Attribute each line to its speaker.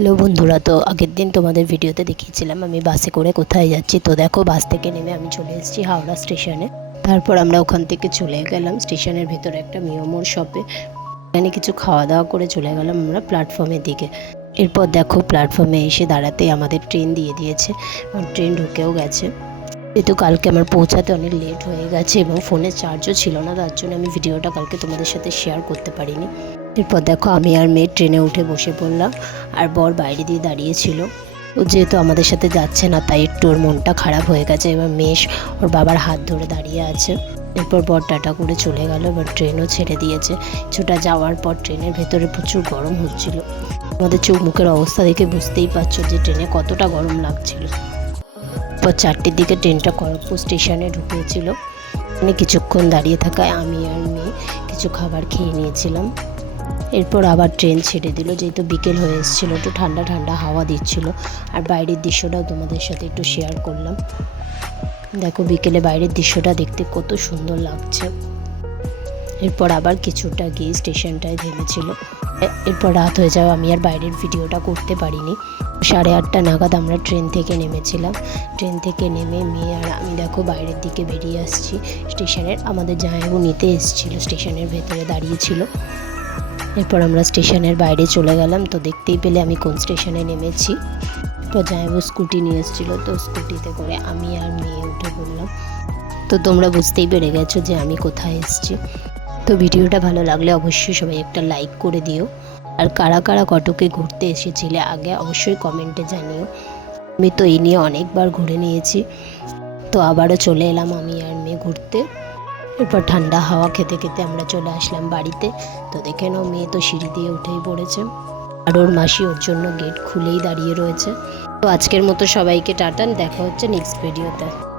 Speaker 1: Hello বন্ধুরা, তো আগের দিন তোমাদের ভিডিওতে দেখিয়েছিলাম আমি বাসে করে কোথায় যাচ্ছি। তো দেখো, বাস থেকে নেমে আমি চলে এসেছি হাওড়া স্টেশনে। তারপর আমরা ওখান থেকে চলে গেলাম স্টেশনের ভেতরে একটা মিয়মোর শপে এখানে কিছু খাওয়া দাওয়া করে চলে গেলাম আমরা প্ল্যাটফর্মের দিকে। এরপর দেখো প্ল্যাটফর্মে এসে দাঁড়াতে আমাদের ট্রেন দিয়ে দিয়েছে। ট্রেন ঢুকেও গেছে। যেহেতু কালকে আমার পৌঁছাতে অনেক লেট হয়ে গেছে এবং ফোনে চার্জও ছিল না, তার জন্য আমি ভিডিওটা কালকে তোমাদের সাথে শেয়ার করতে পারিনি। এরপর দেখো আমি আর মেয়ে ট্রেনে উঠে বসে পড়লাম, আর বর বাইরে দিয়ে দাঁড়িয়েছিল ও যেহেতু আমাদের সাথে যাচ্ছে না, তাই একটু ওর মনটা খারাপ হয়ে গেছে। এবার মেশ ওর বাবার হাত ধরে দাঁড়িয়ে আছে। এরপর বর টাটা করে চলে গেল, এবার ট্রেনও ছেড়ে দিয়েছে। কিছুটা যাওয়ার পর ট্রেনের ভেতরে প্রচুর গরম হচ্ছিল। আমাদের চোখ মুখের অবস্থা দেখে বুঝতেই পারছ যে ট্রেনে কতটা গরম লাগছিল। পর চারটের দিকে ট্রেনটা খড়গপুর স্টেশনে ঢুকেছিল। মানে কিছুক্ষণ দাঁড়িয়ে থাকায় আমি আর মেয়ে কিছু খাবার খেয়ে নিয়েছিলাম। এরপর আবার ট্রেন ছেড়ে দিল। যেহেতু বিকেল হয়ে এসেছিল, একটু ঠান্ডা ঠান্ডা হাওয়া দিচ্ছিল। আর বাইরের দৃশ্যটাও তোমাদের সাথে একটু শেয়ার করলাম। দেখো বিকেলে বাইরের দৃশ্যটা দেখতে কত সুন্দর লাগছে। এরপর আবার কিছুটা গিয়ে স্টেশনটায় থেমেছিল। এরপর রাত হয়ে যাওয়া, আমি আর বাইরের ভিডিওটা করতে পারিনি। সাড়ে আটটা নাগাদ আমরা ট্রেন থেকে নেমেছিলাম। ট্রেন থেকে নেমে মেয়ে আর আমি দেখো বাইরের দিকে বেরিয়ে আসছি। স্টেশনের, আমাদের জামাইবাবু নিতে এসেছিল, স্টেশনের ভেতরে দাঁড়িয়েছিল এরপর আমরা স্টেশনের বাইরে চলে গেলাম। তো দেখতেই পেলে আমি কোন স্টেশনে নেমেছি। এরপর জামাইবাবু স্কুটি নিয়ে এসেছিল। তো স্কুটিতে করে আমি আর মেয়ে উঠে পড়লাম। তো তোমরা বুঝতেই পেরে গেছো যে আমি কোথায় এসেছি। তো ভিডিওটা ভালো লাগলে অবশ্যই সবাই একটা লাইক করে দিও। আর কারা কারা কটকে ঘুরতে এসেছিলে আগে অবশ্যই কমেন্টে জানিও। আমি তো এই নিয়ে অনেকবার ঘুরে নিয়েছি। তো আবারও চলে এলাম আমি আর মেয়ে ঘুরতে। এরপর ঠান্ডা হাওয়া খেতে খেতে আমরা চলে আসলাম বাড়িতে। তো দেখে নাও, মেয়ে তো সিঁড়ি দিয়ে উঠেই পড়েছে। আর ওর মাসি ওর জন্য গেট খুলেই দাঁড়িয়ে রয়েছে। তো আজকের মতো সবাইকে টাটান দেখা হচ্ছে নেক্সট ভিডিওতে